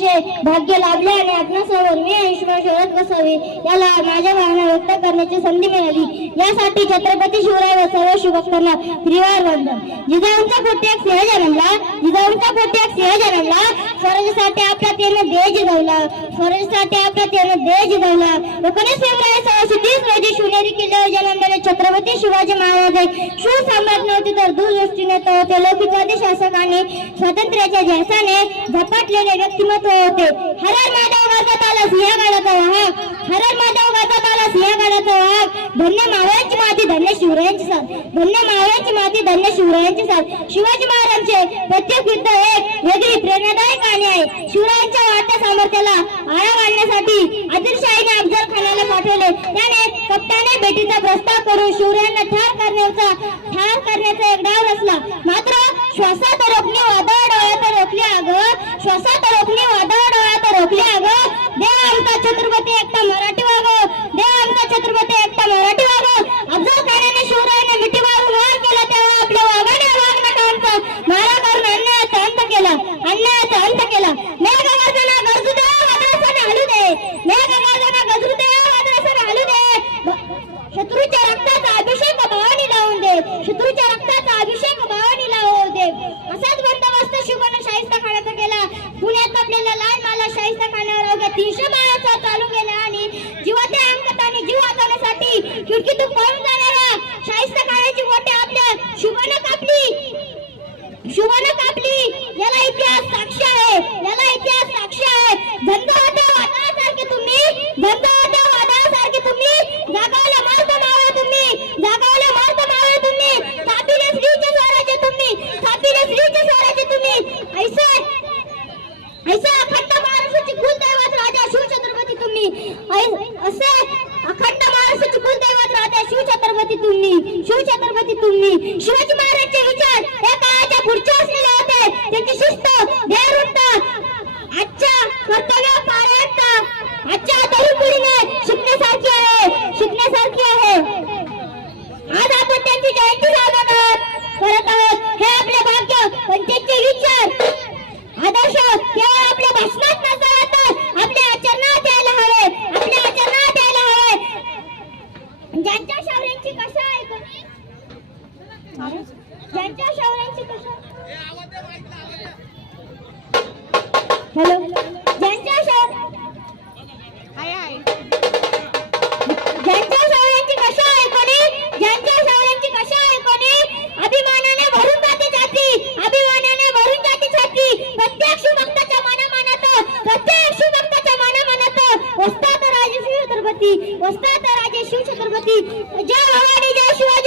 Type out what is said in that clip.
करण्याचे भाग्य लाभले आणि आपणासमोर मी आयुष्यमान शोधत बसावे. याला माझ्या भावना व्यक्त करण्याची संधी मिळाली. यासाठी छत्रपती शिवराय व सर्व शिवभक्तांना त्रिवार वंदन. जिजाऊंचा पोट्याक सिंह जन्मला जिजाऊंचा पोट्याक सिंह जन्मला स्वराज्यासाठी आपला त्यानं देह जिजवला स्वराज्यासाठी आपला त्यानं देह जिजवला एकोणीस फेब्रुवारी सहाशे तीस रोजी शिवनेरी किल्ल्यावर जन्मलेले छत्रपती शिवाजी महाराज. शिव सम्राट नव्हते तर दूरदृष्टीने तो ते लौकिकवादी शासकाने स्वातंत्र्याच्या ध्यासाने झपाटलेले व्यक्तिमत्व होते. हरण माधव वाजत आला सिंहगडाचा वाहक हरण माधव वाजत आला सिंहगडाचा वाहक धन्य मावळ्यांची माती धन्य शिवरायांची साथ. धन्य मावळ्यांची माती धन्य शिवरायांची साथ. शिवाजी महाराजांचे प्रत्येक युद्ध एक वेगळी प्रेरणादायी कहाणी आहे. शिवरायांच्या वाढत्या सामर्थ्याला आळा घालण्यासाठी आदिलशाहीने अफजल खानाला पाठवले. त्याने कप्ताने भेटीचा प्रस्ताव करून शिवरायांना ठार करण्याचा ठार करण्याचा एक डाव रचला. मात्र श्वासात रोखली वादळ श्वासात रोखली वादळ डोळ्यात रोखली अगं दे आमचा छत्रपती एकटा मराठी वागो. दे आमचा छत्रपती एकटा मराठी वागो. अफजल खानाने शिवरायांना मिठी मारून वार केला तेव्हा आपल्या वाघाने वागणं वाघनटांचा मारा करून अन्यायाचा अंत केला. अन्यायाचा अंत केला. मेघगर्जना गरजू दे वादळासने हलू दे. मेघगर्जना गरजू दे वादळासने हलू दे. शत्रूच्या रक्ताचा अभिषेक भवानी लावून दे. शत्रूच्या रक्ताचा अभिषेक भवानी लावून दे असाच बंदोबस्त शिवने शाहिस्ता खानाचा केला पुण्यात आपल्याला लाल माला शाहिस्ता खानावर अवघ्या तीनशे माळाचा चालू गेला आणि जीवाच्या अंकताने जीव वाचवण्यासाठी खिडकीतून अखंड महाराष्ट्राची कुलदैवत राजा शिवछत्रपती तुम्ही. असे अखंड महाराष्ट्राची कुलदैवत राजा शिवछत्रपती तुम्ही. शिवछत्रपती तुम्ही. शिवाजी महाराजचे विचार या काळाच्या पुढचे असलेले होते. त्यांची शिस्त ध्येयवृत्त आजच्या कर्तव्य पाळता आजच्या तरुण पिढीने शिकण्यासारखी आहे. शिकण्यासारखी आहे. आज आपण त्यांची जयंती ज्यांच्या शौर्यांची कशा आहे कोणी? ज्यांच्या शौर्यांची कशा वस्तात जय भवानी जय शिवाजी